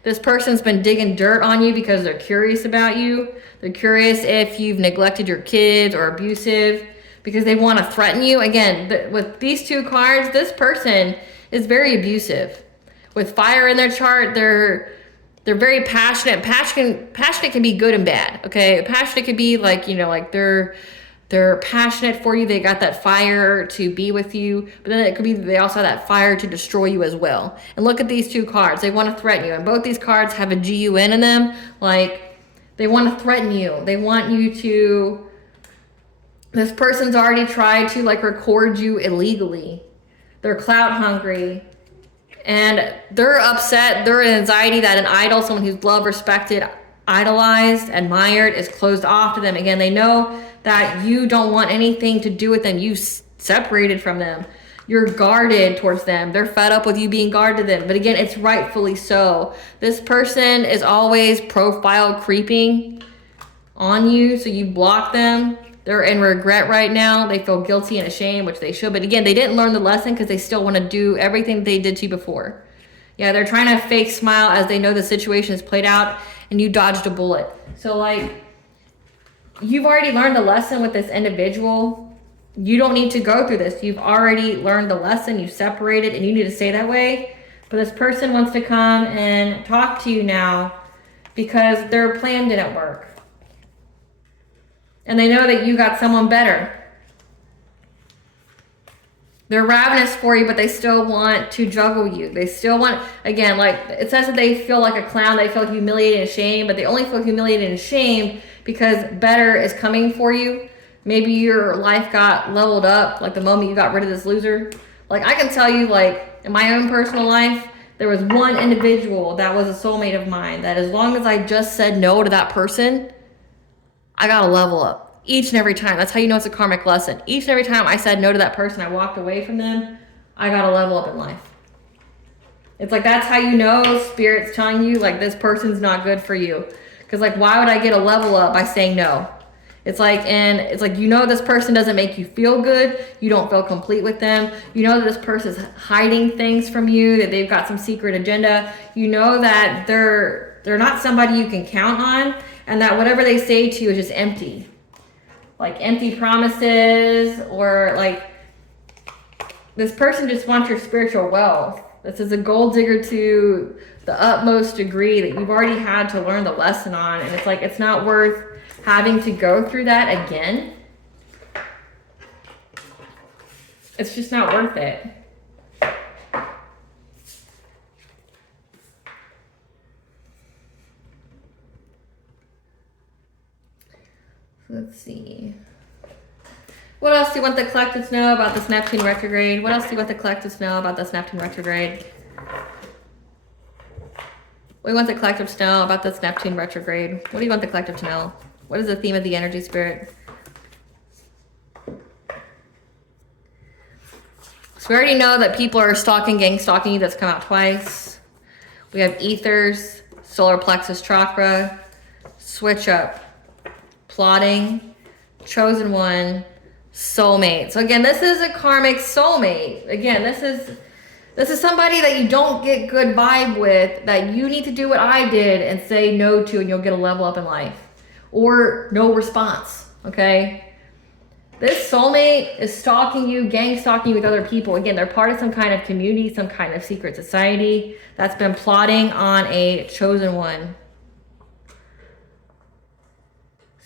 This person's been digging dirt on you because they're curious about you. They're curious if you've neglected your kids or abusive because they want to threaten you. Again, with these two cards, this person is very abusive. With fire in their chart, they're very passionate. Passionate can be good and bad, okay? Passionate can be like, you know, like they're passionate for you. They got that fire to be with you, but then it could be they also have that fire to destroy you as well. And look at these two cards. They want to threaten you. And both these cards have a GUN in them. Like, they want to threaten you. They want you to... This person's already tried to, like, record you illegally. They're clout hungry. And they're upset. They're in anxiety that an idol, someone who's loved, respected, idolized, admired, is closed off to them. Again, they know that you don't want anything to do with them. You separated from them. You're guarded towards them. They're fed up with you being guarded to them. But again, it's rightfully so. This person is always profile creeping on you, so you block them. They're in regret right now. They feel guilty and ashamed, which they should. But again, they didn't learn the lesson because they still want to do everything they did to you before. Yeah, they're trying to fake smile as they know the situation is played out and you dodged a bullet. So like, you've already learned the lesson with this individual. You don't need to go through this. You've already learned the lesson. You separated and you need to stay that way. But this person wants to come and talk to you now because their plan didn't work. And they know that you got someone better. They're ravenous for you, but they still want to juggle you. They still want, again, like it says that they feel like a clown. They feel humiliated and ashamed, but they only feel humiliated and ashamed because better is coming for you. Maybe your life got leveled up, like the moment you got rid of this loser. Like I can tell you, like in my own personal life, there was one individual that was a soulmate of mine that as long as I just said no to that person, I got to level up. Each and every time. That's how you know it's a karmic lesson. Each and every time I said no to that person, I walked away from them, I got to level up in life. It's like, that's how you know Spirit's telling you, like, this person's not good for you. Because, like, why would I get a level up by saying no? It's like, you know this person doesn't make you feel good. You don't feel complete with them. You know that this person's hiding things from you, that they've got some secret agenda. You know that they're not somebody you can count on, and that whatever they say to you is just empty. Like empty promises, or like this person just wants your spiritual wealth. This is a gold digger to the utmost degree that you've already had to learn the lesson on. And it's like, it's not worth having to go through that again. It's just not worth it. Let's see. What else do you want the collective to know about this Neptune retrograde? What else do you want the collective to know about this Neptune retrograde? What do you want the collective to know about this Neptune retrograde? What do you want the collective to know? What is the theme of the energy, Spirit? So we already know that people are stalking, gang stalking you. That's come out twice. We have ethers, solar plexus chakra, switch up, plotting, chosen one, soulmate. So again, this is a karmic soulmate. Again, this is somebody that you don't get good vibe with, that you need to do what I did and say no to, and you'll get a level up in life. Or no response. okay? This soulmate is stalking you, gang stalking you with other people. Again, they're part of some kind of community, some kind of secret society that's been plotting on a chosen one.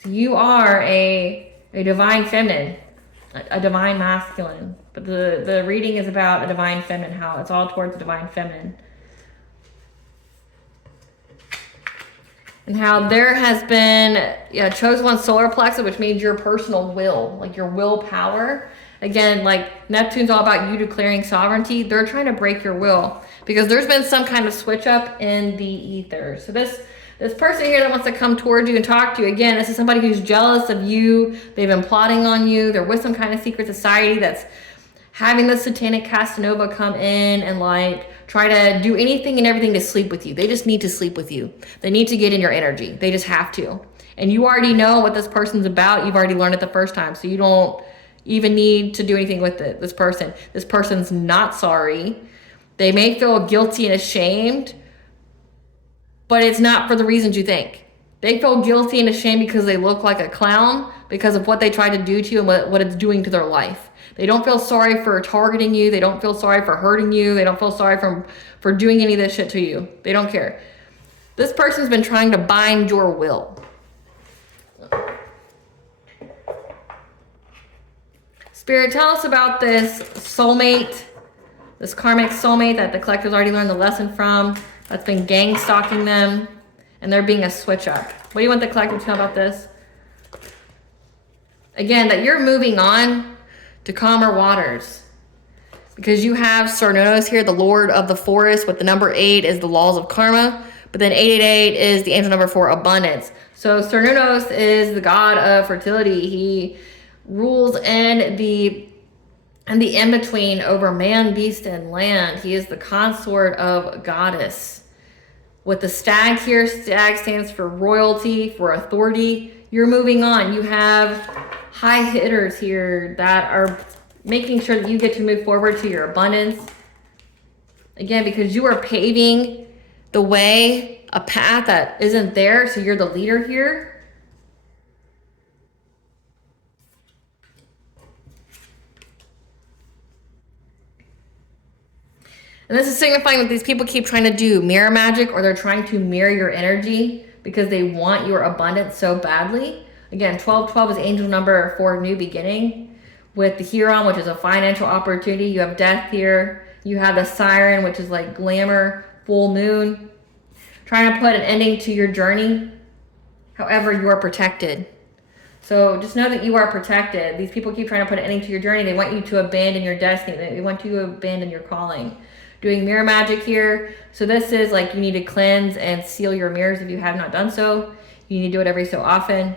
So you are a divine feminine, a divine masculine. But the reading is about a divine feminine, how it's all towards the divine feminine. And how there has been chosen one solar plexus, which means your personal will, like your willpower. Again, like Neptune's all about you declaring sovereignty. They're trying to break your will because there's been some kind of switch up in the ether. So this person here that wants to come towards you and talk to you, again, this is somebody who's jealous of you. They've been plotting on you. They're with some kind of secret society that's having the satanic Casanova come in and like try to do anything and everything to sleep with you. They just need to sleep with you. They need to get in your energy. They just have to. And you already know what this person's about. You've already learned it the first time. So you don't even need to do anything with it. This person's not sorry. They may feel guilty and ashamed, but it's not for the reasons you think. They feel guilty and ashamed because they look like a clown because of what they tried to do to you and what it's doing to their life. They don't feel sorry for targeting you. They don't feel sorry for hurting you. They don't feel sorry for doing any of this shit to you. They don't care. This person's been trying to bind your will. Spirit, tell us about this soulmate, this karmic soulmate that the collective's already learned the lesson from, that's been gang stalking them, and there being a switch up. What do you want the collective to know about this? Again, that you're moving on to calmer waters. Because you have Cernunnos here, the Lord of the Forest, with the number 8 is the laws of karma. But then 888 is the angel number 4, abundance. So Cernunnos is the god of fertility. He rules in the in-between over man, beast, and land. He is the consort of goddess. With the stag here, stag stands for royalty, for authority. You're moving on. You have high hitters here that are making sure that you get to move forward to your abundance. Again, because you are paving the way, a path that isn't there, so you're the leader here. And this is signifying that these people keep trying to do mirror magic, or they're trying to mirror your energy because they want your abundance so badly. Again, 1212 is angel number for new beginning. With the Huron, which is a financial opportunity, you have death here. You have the Siren, which is like glamour, full moon. Trying to put an ending to your journey. However, you are protected. So just know that you are protected. These people keep trying to put an ending to your journey. They want you to abandon your destiny. They want you to abandon your calling. Doing mirror magic here. So this is like you need to cleanse and seal your mirrors if you have not done so. You need to do it every so often.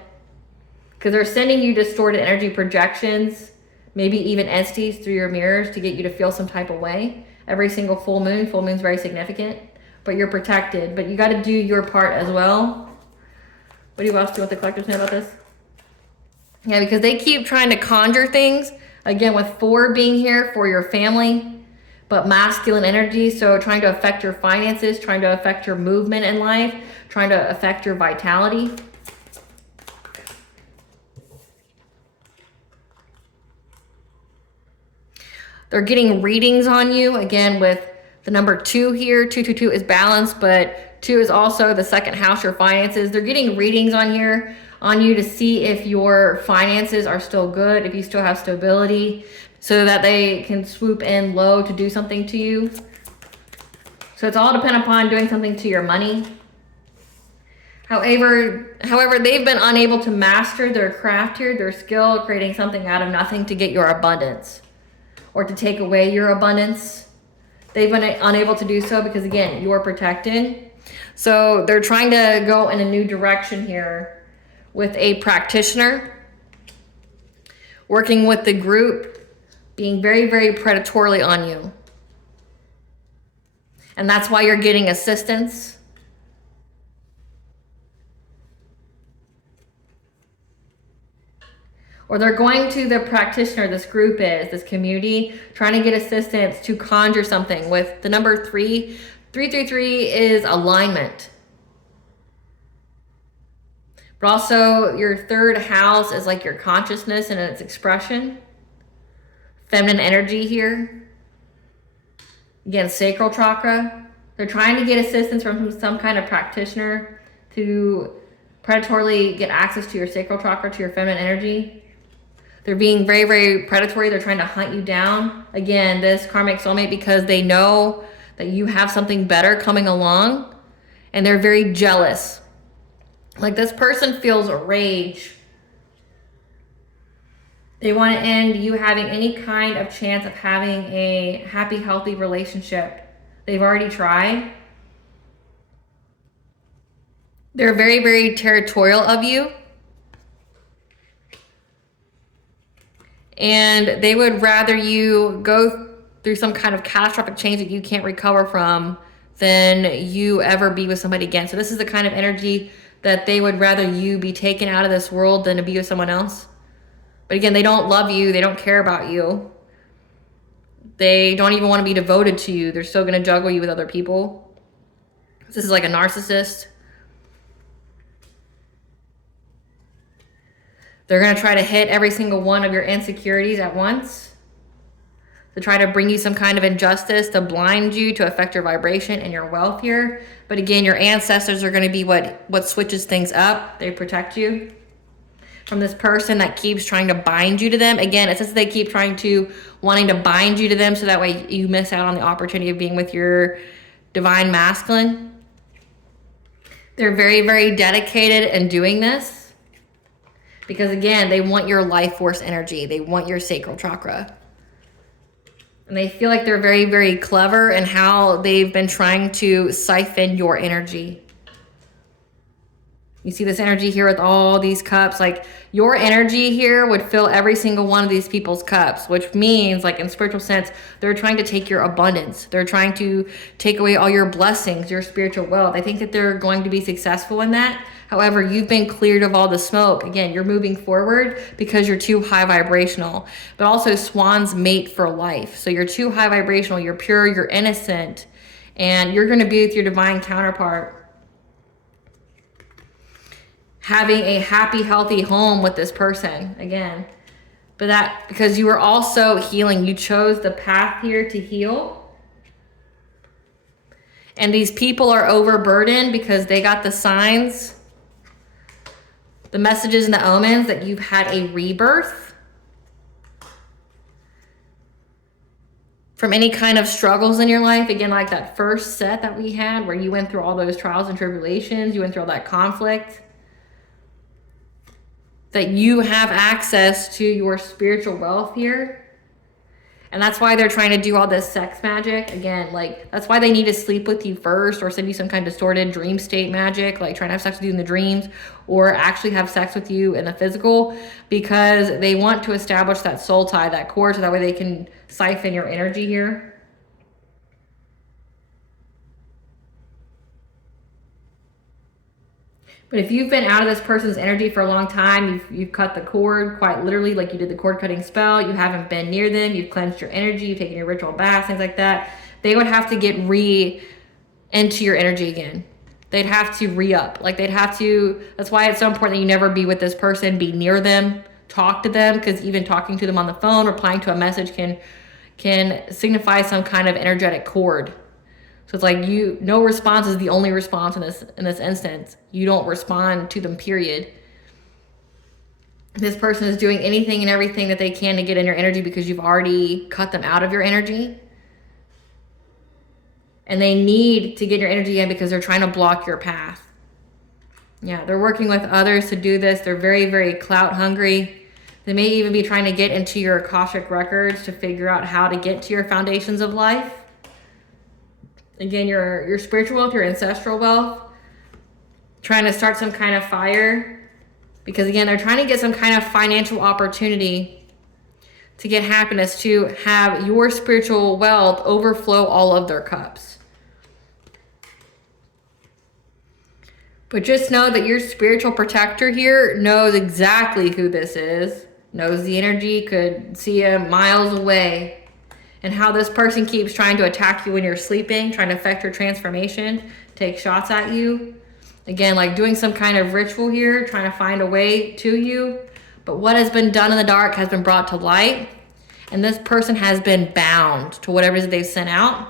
Because they're sending you distorted energy projections, maybe even entities through your mirrors to get you to feel some type of way. Every single full moon's very significant, but you're protected. But you got to do your part as well. What do you else do with the collectives know about this? Yeah, because they keep trying to conjure things. Again, with 4 being here for your family, but masculine energy. So trying to affect your finances, trying to affect your movement in life, trying to affect your vitality. They're getting readings on you. Again, with the number 2 here, 222 is balance, but 2 is also the second house, your finances. They're getting readings on here on you to see if your finances are still good, if you still have stability, so that they can swoop in low to do something to you. So it's all dependent upon doing something to your money. However, they've been unable to master their craft here, their skill, creating something out of nothing to get your abundance or to take away your abundance. They've been unable to do so because, again, you are protected. So they're trying to go in a new direction here with a practitioner, working with the group, being very, very predatorily on you. And that's why you're getting assistance. Or they're going to the practitioner, this group is, this community, trying to get assistance to conjure something. With the number 3, 333 is alignment. But also your third house is like your consciousness and its expression. Feminine energy here. Again, sacral chakra. They're trying to get assistance from some kind of practitioner to predatorily get access to your sacral chakra, to your feminine energy. They're being very, very predatory. They're trying to hunt you down. Again, this karmic soulmate, because they know that you have something better coming along, and they're very jealous. Like, this person feels rage. They want to end you having any kind of chance of having a happy, healthy relationship. They've already tried. They're very, very territorial of you. And they would rather you go through some kind of catastrophic change that you can't recover from than you ever be with somebody again. So this is the kind of energy that they would rather you be taken out of this world than to be with someone else. But again, they don't love you. They don't care about you. They don't even want to be devoted to you. They're still going to juggle you with other people. This is like a narcissist. They're going to try to hit every single one of your insecurities at once, to try to bring you some kind of injustice, to blind you, to affect your vibration and your wealth here. But again, your ancestors are going to be what switches things up. They protect you from this person that keeps trying to bind you to them. Again, it's just they keep wanting to bind you to them, so that way you miss out on the opportunity of being with your divine masculine. They're very, very dedicated in doing this. Because again, they want your life force energy. They want your sacral chakra. And they feel like they're very, very clever in how they've been trying to siphon your energy. You see this energy here with all these cups. Like, your energy here would fill every single one of these people's cups, which means, like, in spiritual sense, they're trying to take your abundance. They're trying to take away all your blessings, your spiritual wealth. I think that they're going to be successful in that. However, you've been cleared of all the smoke. Again, you're moving forward because you're too high vibrational, but also swans mate for life. So you're too high vibrational, you're pure, you're innocent, and you're going to be with your divine counterpart, having a happy, healthy home with this person again. But that, because you were also healing, you chose the path here to heal. And these people are overburdened because they got the signs, the messages and the omens that you've had a rebirth from any kind of struggles in your life. Again, like that first set that we had where you went through all those trials and tribulations, you went through all that conflict, that you have access to your spiritual wealth here. And that's why they're trying to do all this sex magic. Again, like, that's why they need to sleep with you first, or send you some kind of distorted dream state magic, like trying to have sex with you in the dreams, or actually have sex with you in the physical, because they want to establish that soul tie, that core, so that way they can siphon your energy here. But if you've been out of this person's energy for a long time, you've cut the cord, quite literally, like you did the cord cutting spell, you haven't been near them, you've cleansed your energy, you've taken your ritual baths, things like that, they would have to get into your energy again. They'd have to re-up. Like, they'd have to, that's why it's so important that you never be with this person, be near them, talk to them, because even talking to them on the phone, replying to a message can signify some kind of energetic cord. So it's like, no response is the only response in this instance. You don't respond to them, period. This person is doing anything and everything that they can to get in your energy because you've already cut them out of your energy. And they need to get your energy in because they're trying to block your path. Yeah, they're working with others to do this. They're very, very clout hungry. They may even be trying to get into your Akashic records to figure out how to get to your foundations of life. Again, your spiritual wealth, your ancestral wealth, trying to start some kind of fire, because again, they're trying to get some kind of financial opportunity to get happiness, to have your spiritual wealth overflow all of their cups. But just know that your spiritual protector here knows exactly who this is, knows the energy, could see you miles away, and how this person keeps trying to attack you when you're sleeping, trying to affect your transformation, take shots at you. Again, like doing some kind of ritual here, trying to find a way to you. But what has been done in the dark has been brought to light. And this person has been bound to whatever it is they've sent out.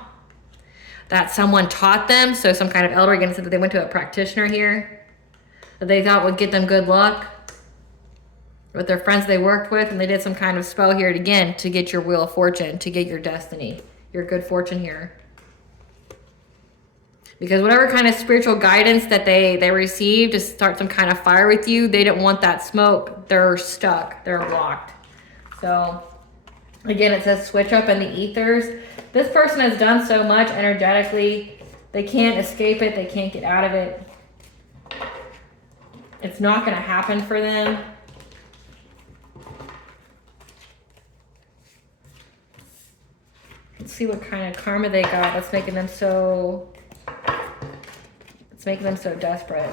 That someone taught them. So some kind of elder, again, said that they went to a practitioner here that they thought would get them good luck with their friends they worked with. And they did some kind of spell here again to get your wheel of fortune, to get your destiny, your good fortune here. Because whatever kind of spiritual guidance that they received to start some kind of fire with you, they didn't want that smoke. They're stuck. They're blocked. So, again, it says switch up in the ethers. This person has done so much energetically. They can't escape it. They can't get out of it. It's not going to happen for them. Let's see what kind of karma they got that's making them so... It's making them so desperate.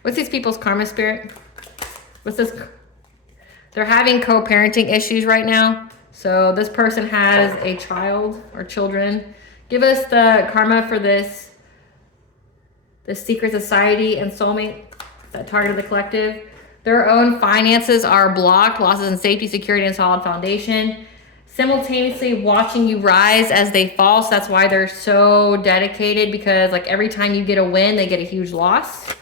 What's these people's karma, Spirit? What's this? They're having co-parenting issues right now. So this person has a child or children. Give us the karma for this secret society and soulmate that targeted the collective. Their own finances are blocked, losses in safety, security, and solid foundation. Simultaneously watching you rise as they fall. So that's why they're so dedicated, because like every time you get a win, they get a huge loss.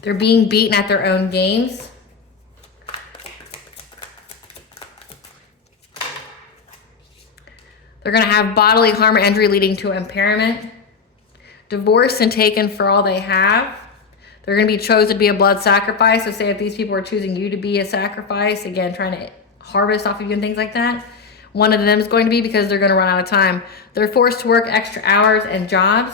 They're being beaten at their own games. They're going to have bodily harm or injury leading to impairment. Divorced and taken for all they have. They're going to be chosen to be a blood sacrifice. So say if these people are choosing you to be a sacrifice, again, trying to harvest off of you and things like that, one of them is going to be, because they're going to run out of time. They're forced to work extra hours and jobs.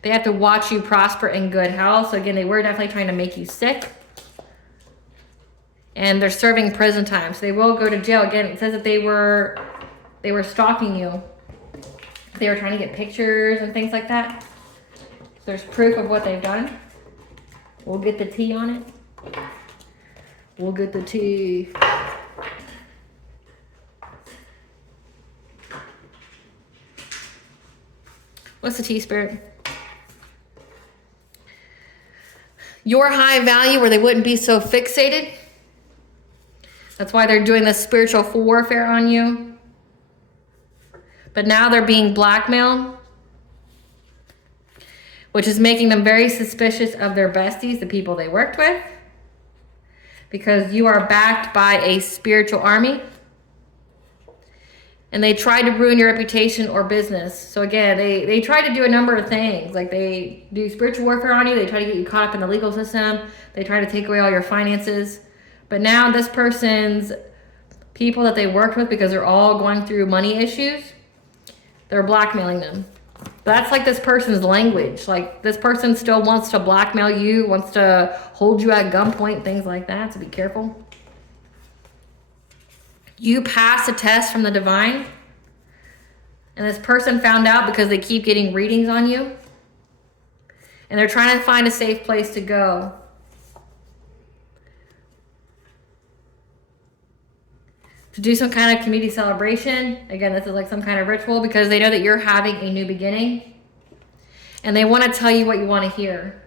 They have to watch you prosper in good health. So again, they were definitely trying to make you sick. And they're serving prison time. So they will go to jail. Again, it says that they were stalking you. They were trying to get pictures and things like that. So there's proof of what they've done. We'll get the tea on it. We'll get the tea. What's the tea, Spirit? Your high value, where they wouldn't be so fixated. That's why they're doing this spiritual warfare on you. But now they're being blackmailed, which is making them very suspicious of their besties, the people they worked with. Because you are backed by a spiritual army. And they tried to ruin your reputation or business. So again, they try to do a number of things. Like they do spiritual warfare on you. They try to get you caught up in the legal system. They try to take away all your finances. But now this person's people that they worked with, because they're all going through money issues, they're blackmailing them. That's like this person's language. Like this person still wants to blackmail you, wants to hold you at gunpoint, things like that. So be careful. You pass a test from the divine. And this person found out because they keep getting readings on you. And they're trying to find a safe place to go. To do some kind of community celebration. Again, this is like some kind of ritual, because they know that you're having a new beginning. And they want to tell you what you want to hear.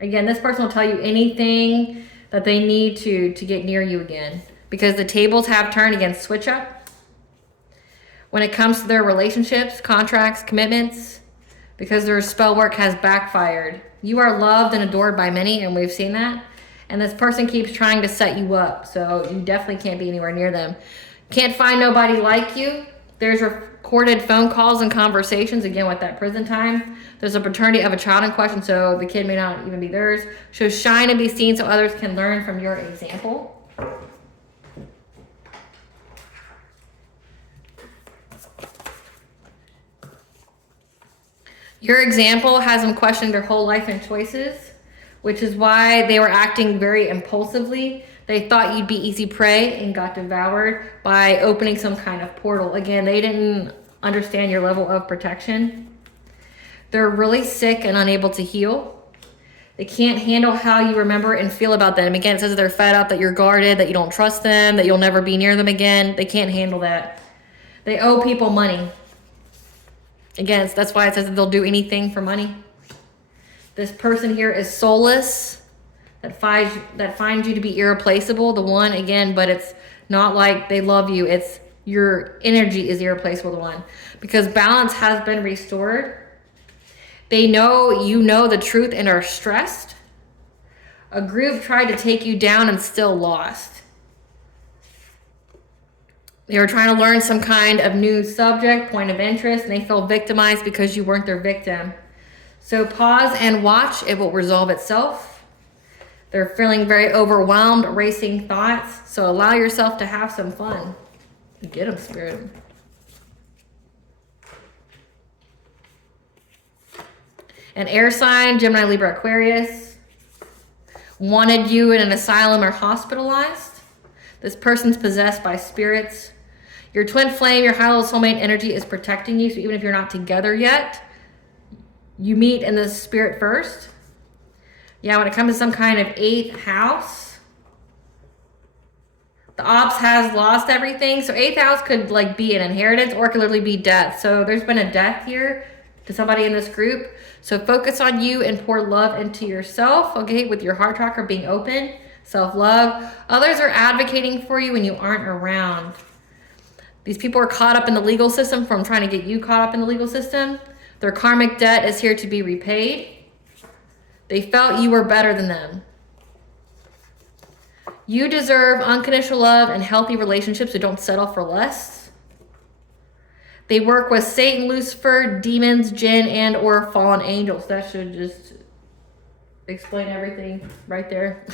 Again, this person will tell you anything that they need to get near you again. Because the tables have turned against switch up. When it comes to their relationships, contracts, commitments. Because their spell work has backfired. You are loved and adored by many, and we've seen that. And this person keeps trying to set you up. So you definitely can't be anywhere near them. Can't find nobody like you. There's recorded phone calls and conversations, again, with that prison time. There's a paternity of a child in question, so the kid may not even be theirs. So shine and be seen so others can learn from your example. Your example has them question their whole life and choices, which is why they were acting very impulsively. They thought you'd be easy prey and got devoured by opening some kind of portal. Again, they didn't understand your level of protection. They're really sick and unable to heal. They can't handle how you remember and feel about them. Again, it says that they're fed up, that you're guarded, that you don't trust them, that you'll never be near them again. They can't handle that. They owe people money. Again, that's why it says that they'll do anything for money. This person here is soulless, that finds you to be irreplaceable, the one, again, but it's not like they love you. It's your energy is irreplaceable, the one. Because balance has been restored. They know you know the truth and are stressed. A group tried to take you down and still lost. They were trying to learn some kind of new subject, point of interest, and they feel victimized because you weren't their victim. So pause and watch. It will resolve itself. They're feeling very overwhelmed, racing thoughts. So allow yourself to have some fun. Get them, Spirit. An air sign, Gemini, Libra, Aquarius, wanted you in an asylum or hospitalized. This person's possessed by spirits. Your twin flame, your high level soulmate energy is protecting you. So even if you're not together yet, you meet in the spirit first. Yeah, when it comes to some kind of 8th house, the ops has lost everything. So 8th house could like be an inheritance or it could literally be death. So there's been a death here to somebody in this group. So focus on you and pour love into yourself, okay, with your heart chakra being open, self-love. Others are advocating for you when you aren't around. These people are caught up in the legal system from trying to get you caught up in the legal system. Their karmic debt is here to be repaid. They felt you were better than them. You deserve unconditional love and healthy relationships, so don't settle for less. They work with Satan, Lucifer, demons, jinn, and or fallen angels. That should just explain everything right there.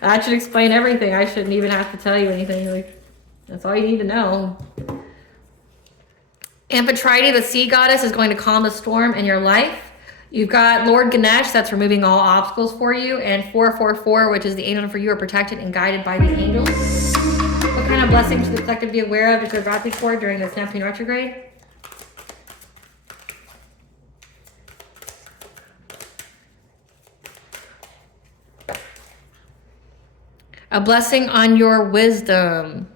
That should explain everything. I shouldn't even have to tell you anything. Like, that's all you need to know. Amphitrite, the sea goddess, is going to calm the storm in your life. You've got Lord Ganesh, that's removing all obstacles for you, and 444, which is the angel for you, are protected and guided by the angels. What kind of blessings should the collective be aware of to advocate for during this Neptune retrograde? A blessing on your wisdom.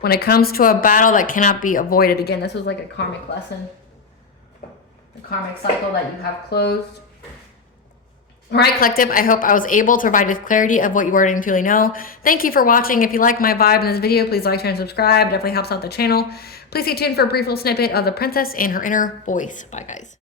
When it comes to a battle that cannot be avoided. Again, this was like a karmic lesson. The karmic cycle that you have closed. All right, collective, I hope I was able to provide you clarity of what you already truly know. Thank you for watching. If you like my vibe in this video, please like, share, and subscribe. It definitely helps out the channel. Please stay tuned for a brief little snippet of the princess and her inner voice. Bye, guys.